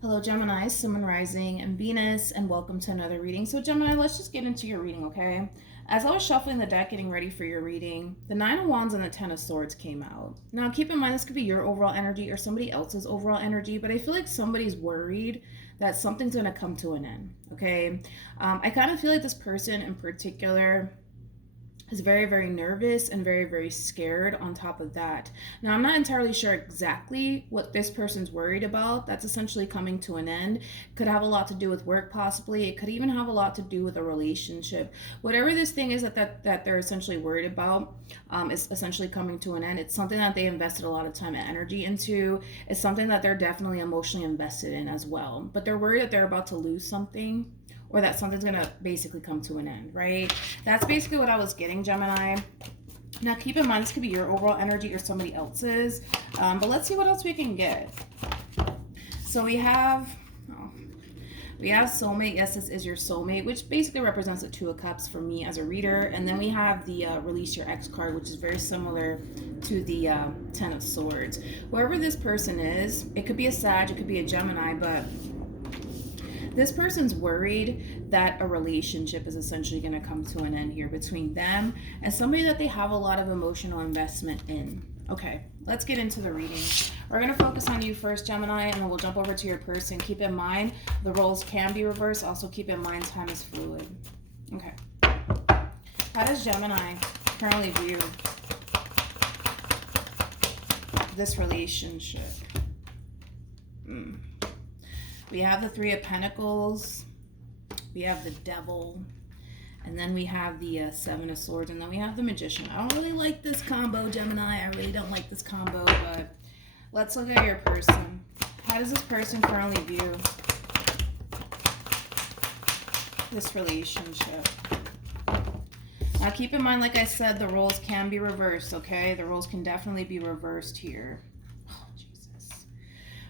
Hello, Gemini, Sun, Moon, Rising, and Venus, and welcome to another reading. So, Gemini, let's just get into your reading, okay? As I was shuffling the deck, getting ready for your reading, the Nine of Wands and the Ten of Swords came out. Now, keep in mind, this could be your overall energy or somebody else's overall energy, but I feel like somebody's worried that something's going to come to an end, okay? I kind of feel like this person in particular is very, very nervous and very, very scared on top of that. Now, I'm not entirely sure exactly what this person's worried about. That's essentially coming to an end. Could have a lot to do with work, possibly. It could even have a lot to do with a relationship. Whatever this thing is that they're essentially worried about is essentially coming to an end. It's something that they invested a lot of time and energy into. It's something that they're definitely emotionally invested in as well. But they're worried that they're about to lose something, or that something's gonna basically come to an end, right? That's basically what I was getting, Gemini. Now, keep in mind, this could be your overall energy or somebody else's, but let's see what else we can get. So we have soulmate. Yes, this is your soulmate, which basically represents the Two of Cups for me as a reader. And then we have the Release Your Ex card, which is very similar to the Ten of Swords. Whoever this person is, it could be a Sag, it could be a Gemini, but this person's worried that a relationship is essentially going to come to an end here between them and somebody that they have a lot of emotional investment in. Okay, let's get into the reading. We're going to focus on you first, Gemini, and then we'll jump over to your person. Keep in mind, the roles can be reversed. Also, keep in mind, time is fluid. Okay. How does Gemini currently view this relationship? We have the Three of Pentacles, we have the Devil, and then we have the Seven of Swords, and then we have the Magician. I don't really like this combo, Gemini. I really don't like this combo, but let's look at your person. How does this person currently view this relationship? Now, keep in mind, like I said, the roles can be reversed, okay? The roles can definitely be reversed here.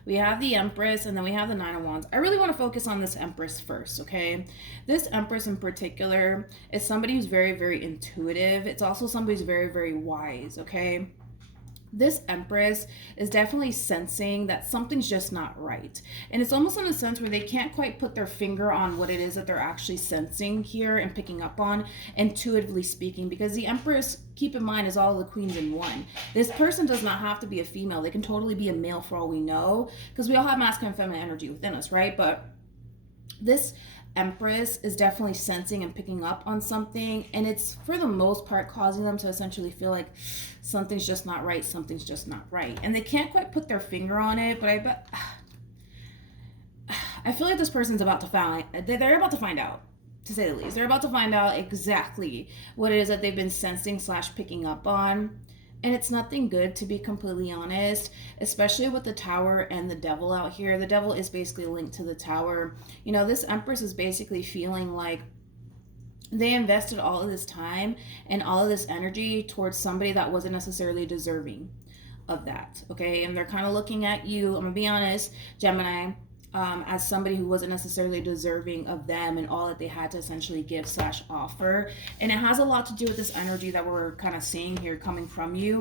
We have the Empress, and then we have the Nine of Wands. I really want to focus on this Empress first, okay? This Empress in particular is somebody who's very, very intuitive. It's also somebody who's very, very wise, okay? This Empress is definitely sensing that something's just not right. And it's almost in a sense where they can't quite put their finger on what it is that they're actually sensing here and picking up on, intuitively speaking, because the Empress, keep in mind, is all the queens in one. This person does not have to be a female. They can totally be a male for all we know, because we all have masculine and feminine energy within us, right? But this Empress is definitely sensing and picking up on something, and it's for the most part causing them to essentially feel like something's just not right, something's just not right. And they can't quite put their finger on it, but I feel like this person's about to they're about to find out, to say the least. They're about to find out exactly what it is that they've been sensing / picking up on. And it's nothing good, to be completely honest, especially with the Tower and the Devil out here. The Devil is basically linked to the Tower. You know, this Empress is basically feeling like they invested all of this time and all of this energy towards somebody that wasn't necessarily deserving of that, okay? And they're kind of looking at you, I'm gonna be honest, Gemini, as somebody who wasn't necessarily deserving of them and all that they had to essentially give / offer. And it has a lot to do with this energy that we're kind of seeing here coming from you.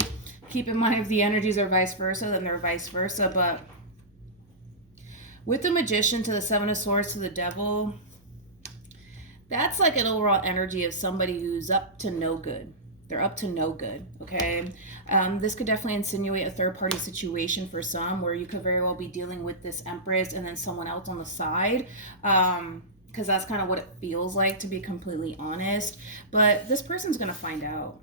Keep in mind, if the energies are vice versa, then they're vice versa. But with the Magician to the Seven of Swords to the Devil, that's like an overall energy of somebody who's up to no good. They're up to no good, okay? This could definitely insinuate a third-party situation for some, where you could very well be dealing with this Empress and then someone else on the side, because that's kind of what it feels like, to be completely honest. But this person's going to find out.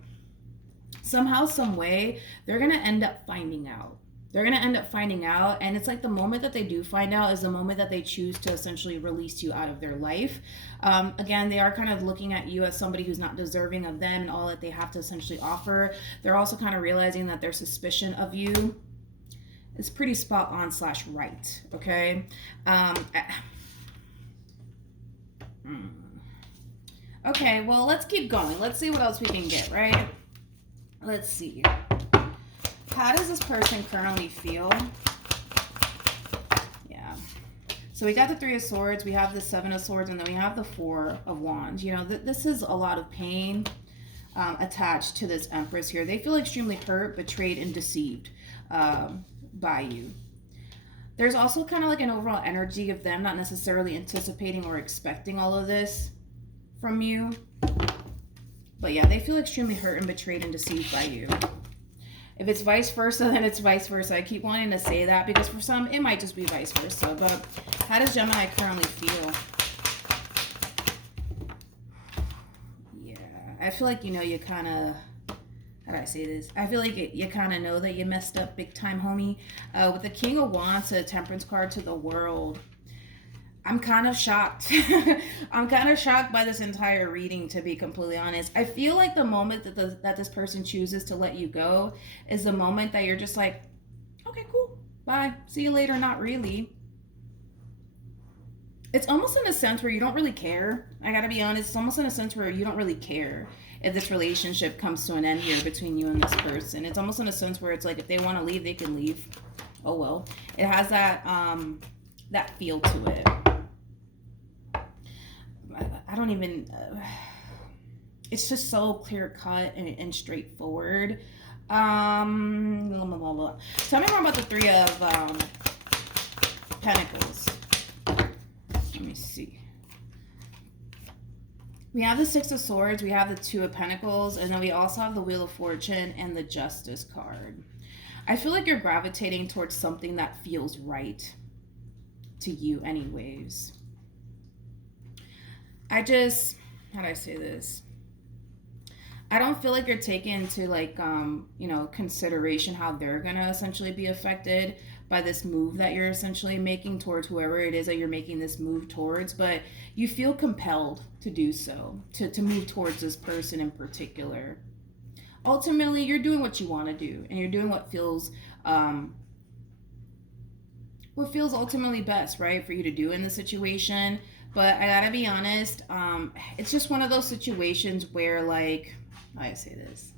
Somehow, some way, they're going to end up finding out. They're going to end up finding out, and it's like the moment that they do find out is the moment that they choose to essentially release you out of their life. Again, they are kind of looking at you as somebody who's not deserving of them and all that they have to essentially offer. They're also kind of realizing that their suspicion of you is pretty spot on / right, okay? Okay, well, let's keep going. Let's see what else we can get, right? Let's see. How does this person currently feel? Yeah. So we got the Three of Swords, we have the Seven of Swords, and then we have the Four of Wands. You know, this is a lot of pain attached to this Empress here. They feel extremely hurt, betrayed, and deceived by you. There's also kind of like an overall energy of them not necessarily anticipating or expecting all of this from you. But yeah, they feel extremely hurt and betrayed and deceived by you. If it's vice versa, then it's vice versa. I keep wanting to say that because for some, it might just be vice versa. But how does Gemini currently feel? Yeah, I feel like, you kind of, how do I say this? I feel like you kind of know that you messed up big time, homie. With the King of Wands to the Temperance card to the World, I'm kind of shocked. I'm kind of shocked by this entire reading, to be completely honest. I feel like the moment that this person chooses to let you go is the moment that you're just like, okay, cool, bye, see you later, not really. It's almost in a sense where you don't really care. I gotta be honest, it's almost in a sense where you don't really care if this relationship comes to an end here between you and this person. It's almost in a sense where it's like, if they want to leave, they can leave. Oh well. It has that that feel to it. I don't even, it's just so clear cut and straightforward. Tell me more about the Three of Pentacles. Let me see. We have the Six of Swords, we have the Two of Pentacles, and then we also have the Wheel of Fortune and the Justice card. I feel like you're gravitating towards something that feels right to you anyways. How do I say this? I don't feel like you're taking into consideration how they're going to essentially be affected by this move that you're essentially making towards whoever it is that you're making this move towards, but you feel compelled to do so, to move towards this person in particular. Ultimately, you're doing what you want to do, and you're doing what feels ultimately best, right, for you to do in the situation. But I gotta be honest, it's just one of those situations where, like, how do I say this?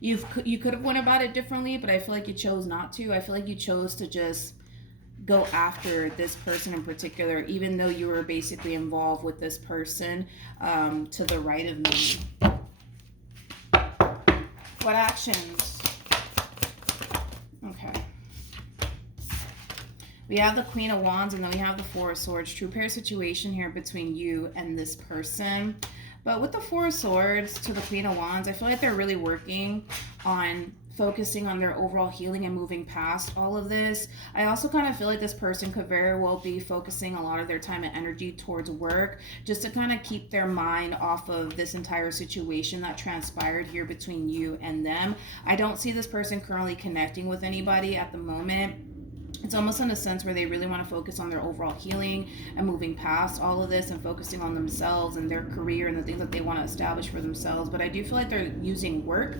You could have went about it differently, but I feel like you chose not to. I feel like you chose to just go after this person in particular, even though you were basically involved with this person to the right of me. What actions? Okay. We have the Queen of Wands, and then we have the Four of Swords. True pair situation here between you and this person. But with the Four of Swords to the Queen of Wands, I feel like they're really working on focusing on their overall healing and moving past all of this. I also kind of feel like this person could very well be focusing a lot of their time and energy towards work, just to kind of keep their mind off of this entire situation that transpired here between you and them. I don't see this person currently connecting with anybody at the moment. It's almost in a sense where they really want to focus on their overall healing and moving past all of this and focusing on themselves and their career and the things that they want to establish for themselves. But I do feel like they're using work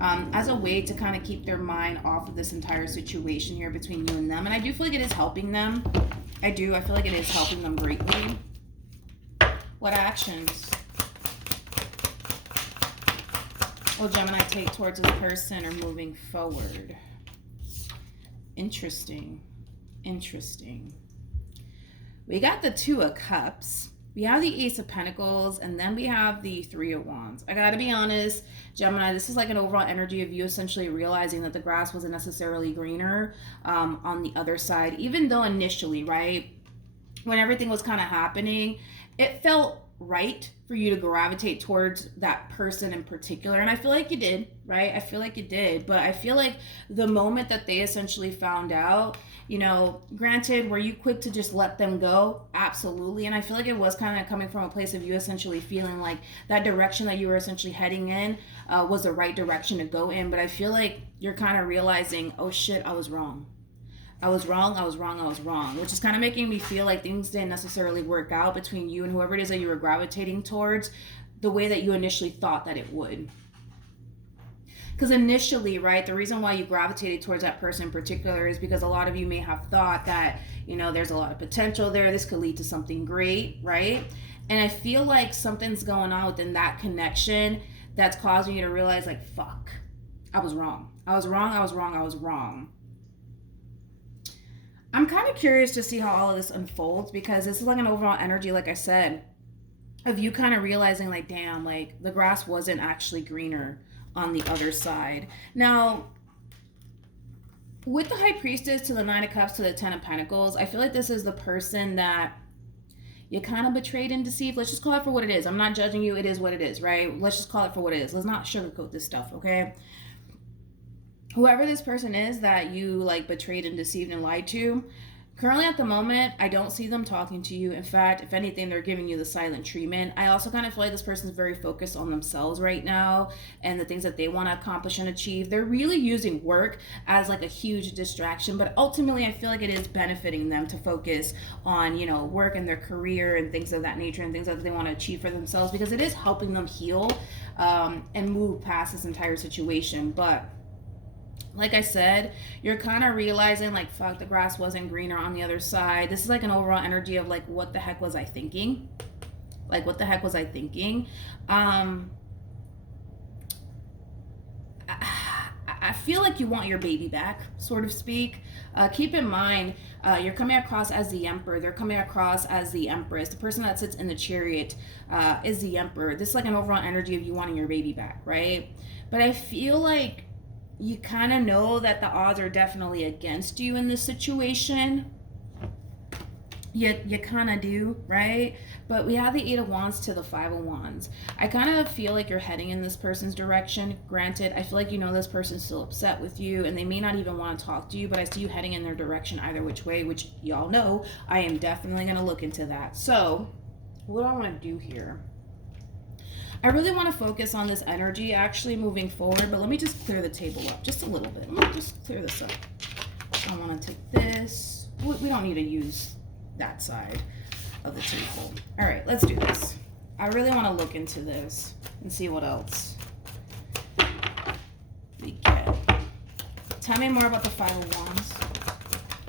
as a way to kind of keep their mind off of this entire situation here between you and them. And I do feel like it is helping them. I feel like it is helping them greatly. What actions will Gemini take towards this person or moving forward? Interesting. We got the Two of Cups. We have the Ace of Pentacles, and then we have the Three of Wands. I gotta be honest, Gemini, this is like an overall energy of you essentially realizing that the grass wasn't necessarily greener on the other side, even though initially, right, when everything was kind of happening, it felt right for you to gravitate towards that person in particular. And I feel like you did, right? I feel like you did. But I feel like the moment that they essentially found out, granted, were you quick to just let them go? Absolutely. And I feel like it was kind of coming from a place of you essentially feeling like that direction that you were essentially heading in was the right direction to go in. But I feel like you're kind of realizing, oh shit, I was wrong, which is kind of making me feel like things didn't necessarily work out between you and whoever it is that you were gravitating towards the way that you initially thought that it would. Because initially, right, the reason why you gravitated towards that person in particular is because a lot of you may have thought that, there's a lot of potential there. This could lead to something great, right? And I feel like something's going on within that connection that's causing you to realize, like, fuck, I was wrong. I'm kind of curious to see how all of this unfolds, because this is like an overall energy, like I said, of you kind of realizing, like, damn, like, the grass wasn't actually greener on the other side. Now, with the High Priestess to the Nine of Cups to the Ten of Pentacles, I feel like this is the person that you kind of betrayed and deceived. Let's just call it for what it is. I'm not judging you. It is what it is, right? Let's just call it for what it is. Let's not sugarcoat this stuff, okay? Whoever this person is that you like betrayed and deceived and lied to, currently at the moment, I don't see them talking to you. In fact, if anything, they're giving you the silent treatment. I also kind of feel like this person is very focused on themselves right now and the things that they want to accomplish and achieve. They're really using work as like a huge distraction, but ultimately I feel like it is benefiting them to focus on, you know, work and their career and things of that nature and things that they want to achieve for themselves, because it is helping them heal and move past this entire situation. But like I said, you're kind of realizing like, fuck, the grass wasn't greener on the other side. This is like an overall energy of like, what the heck was I thinking? Like, what the heck was I thinking? I feel like you want your baby back, sort of speak. Keep in mind, you're coming across as the Emperor. They're coming across as the Empress. The person that sits in the chariot is the Emperor. This is like an overall energy of you wanting your baby back, right? But I feel like you kind of know that the odds are definitely against you in this situation. You kind of do, right? But we have the Eight of Wands to the Five of Wands. I kind of feel like you're heading in this person's direction. Granted, I feel like you know this person's still upset with you and they may not even want to talk to you, but I see you heading in their direction either which way, which y'all know I am definitely going to look into that. So what do I want to do here? I really want to focus on this energy actually moving forward, but let me just clear the table up just a little bit. Let me just clear this up. I want to take this. We don't need to use that side of the table. All right, let's do this. I really want to look into this and see what else we get. Tell me more about the Five of Wands.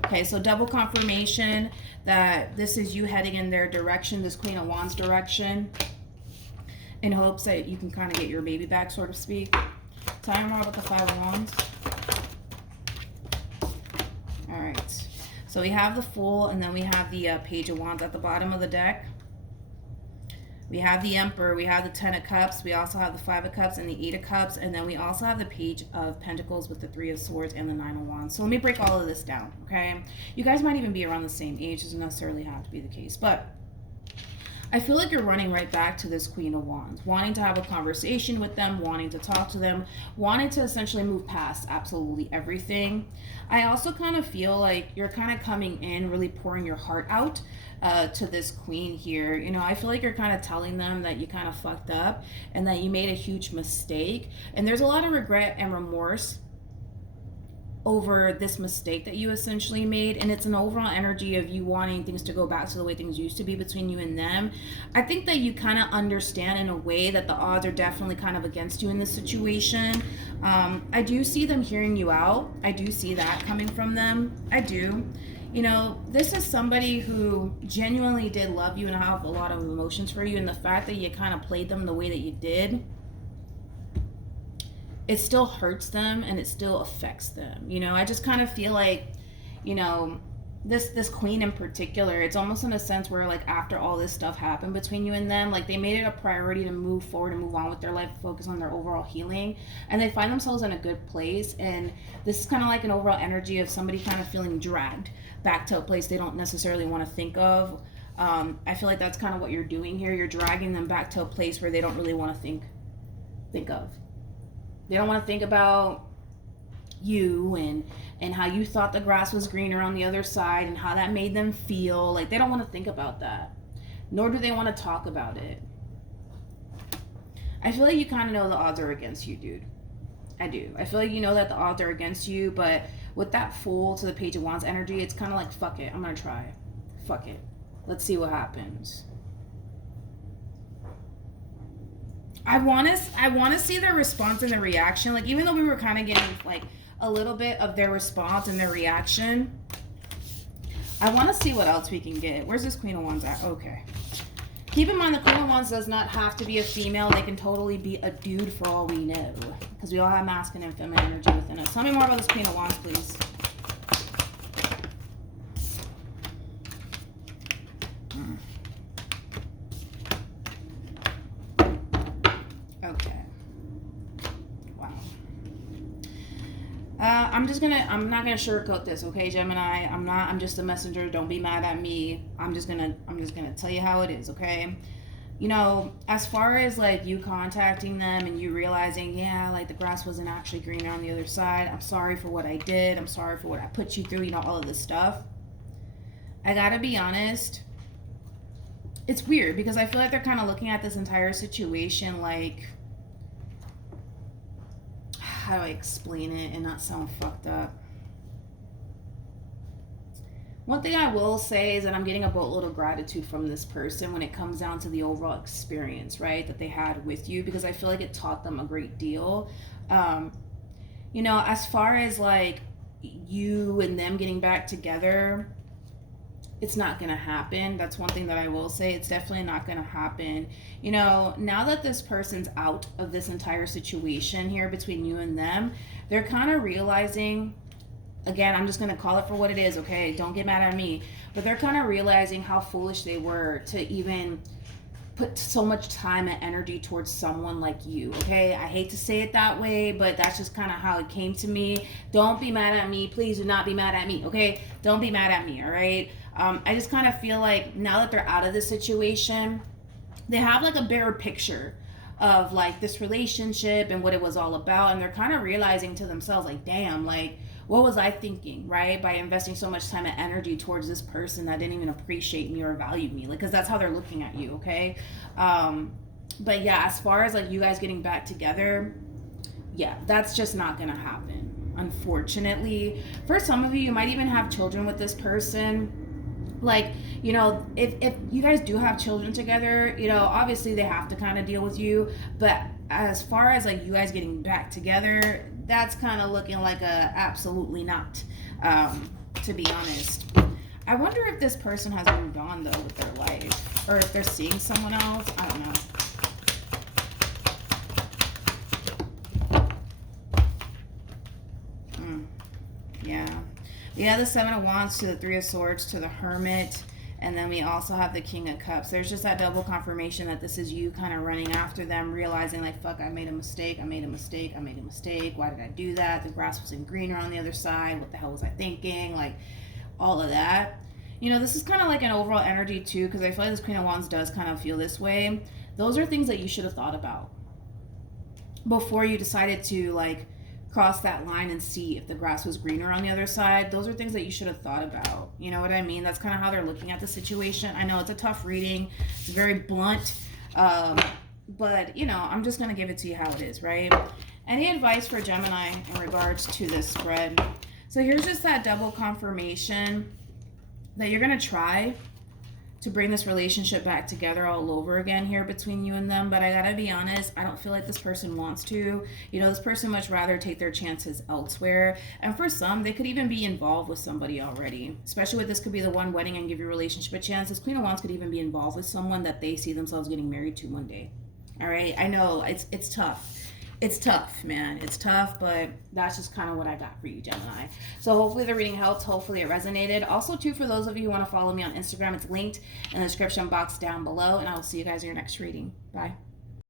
Okay, so double confirmation that this is you heading in their direction, this Queen of Wands direction, in hopes that you can kind of get your baby back, so to speak. Tell me more about the Five of Wands. All right. So we have the Fool, and then we have the Page of Wands at the bottom of the deck. We have the Emperor, we have the Ten of Cups, we also have the Five of Cups and the Eight of Cups, and then we also have the Page of Pentacles with the Three of Swords and the Nine of Wands. So let me break all of this down, okay? You guys might even be around the same age. Doesn't necessarily have to be the case, but I feel like you're running right back to this Queen of Wands, wanting to have a conversation with them, wanting to talk to them, wanting to essentially move past absolutely everything. I also kind of feel like you're kind of coming in, really pouring your heart out to this queen here. You know, I feel like you're kind of telling them that you kind of fucked up and that you made a huge mistake. And there's a lot of regret and remorse over this mistake that you essentially made, and it's an overall energy of you wanting things to go back to the way things used to be between you and them. I think that you kind of understand in a way that the odds are definitely kind of against you in this situation. I do see them hearing you out. I do see that coming from them. I do. You know, this is somebody who genuinely did love you and have a lot of emotions for you, and the fact that you kind of played them the way that you did, it still hurts them and it still affects them. You know, I just kind of feel like, you know, this queen in particular, it's almost in a sense where like after all this stuff happened between you and them, like they made it a priority to move forward and move on with their life, focus on their overall healing, and they find themselves in a good place. And this is kind of like an overall energy of somebody kind of feeling dragged back to a place they don't necessarily want to think of. I feel like that's kind of what you're doing here. You're dragging them back to a place where they don't really want to think of. They don't want to think about you and how you thought the grass was greener on the other side and how that made them feel. Like they don't want to think about that, nor do they want to talk about it. I feel like you kind of know the odds are against you, dude. I do. I feel like you know that the odds are against you, but with that Fool to the Page of Wands energy, it's kind of like, fuck it, I'm gonna try. Fuck it. Let's see what happens. I want to see their response and their reaction. Like, even though we were kind of getting like a little bit of their response and their reaction, I want to see what else we can get. Where's this Queen of Wands at? Okay. Keep in mind, the Queen of Wands does not have to be a female. They can totally be a dude for all we know, because we all have masculine and feminine energy within us. Tell me more about this Queen of Wands, please. I'm not gonna sugarcoat this, okay, Gemini? I'm just a messenger. Don't be mad at me. I'm just gonna tell you how it is, okay? You know, as far as like you contacting them and you realizing, yeah, like the grass wasn't actually greener on the other side. I'm sorry for what I did. I'm sorry for what I put you through, you know, all of this stuff. I gotta be honest. It's weird because I feel like they're kind of looking at this entire situation like, how do I explain it and not sound fucked up? One thing I will say is that I'm getting a boatload of gratitude from this person when it comes down to the overall experience, right, that they had with you, because I feel like it taught them a great deal. You know, as far as like you and them getting back together, it's not gonna happen. That's one thing that I will say. It's definitely not gonna happen. You know, now that this person's out of this entire situation here between you and them, they're kind of realizing, again, I'm just gonna call it for what it is, okay? Don't get mad at me. But they're kind of realizing how foolish they were to even put so much time and energy towards someone like you, okay? I hate to say it that way, but that's just kind of how it came to me. Don't be mad at me. Please do not be mad at me, okay? Don't be mad at me, all right? I just kind of feel like now that they're out of this situation, they have like a better picture of like this relationship and what it was all about, and they're kind of realizing to themselves like, damn, like what was I thinking, right, by investing so much time and energy towards this person that didn't even appreciate me or value me, like, because that's how they're looking at you, okay? But yeah, as far as like you guys getting back together, yeah, that's just not gonna happen, unfortunately. For some of you, you might even have children with this person. Like, you know, if you guys do have children together, you know, obviously they have to kind of deal with you. But as far as like you guys getting back together, that's kind of looking like a absolutely not, to be honest. I wonder if this person has moved on though with their life, or if they're seeing someone else. I don't know. Yeah. Yeah, the Seven of Wands to the Three of Swords to the Hermit. And then we also have the King of Cups. There's just that double confirmation that this is you kind of running after them, realizing like, fuck, I made a mistake. Why did I do that? The grass wasn't greener on the other side. What the hell was I thinking? Like, all of that. You know, this is kind of like an overall energy too, because I feel like this Queen of Wands does kind of feel this way. Those are things that you should have thought about before you decided to like cross that line and see if the grass was greener on the other side. Those are things that you should have thought about. You know what I mean? That's kind of how they're looking at the situation. I know it's a tough reading. It's very blunt. But, you know, I'm just going to give it to you how it is, right? Any advice for Gemini in regards to this spread? So here's just that double confirmation that you're going to try to bring this relationship back together all over again here between you and them. But I gotta be honest, I don't feel like this person wants to. You know, this person much rather take their chances elsewhere. And for some, they could even be involved with somebody already. Especially with this could be the one wedding and give your relationship a chance. This Queen of Wands could even be involved with someone that they see themselves getting married to one day. All right, I know it's tough. It's tough, man. It's tough, but that's just kind of what I got for you, Gemini. So hopefully the reading helped. Hopefully it resonated. Also, too, for those of you who want to follow me on Instagram, it's linked in the description box down below. And I will see you guys in your next reading. Bye.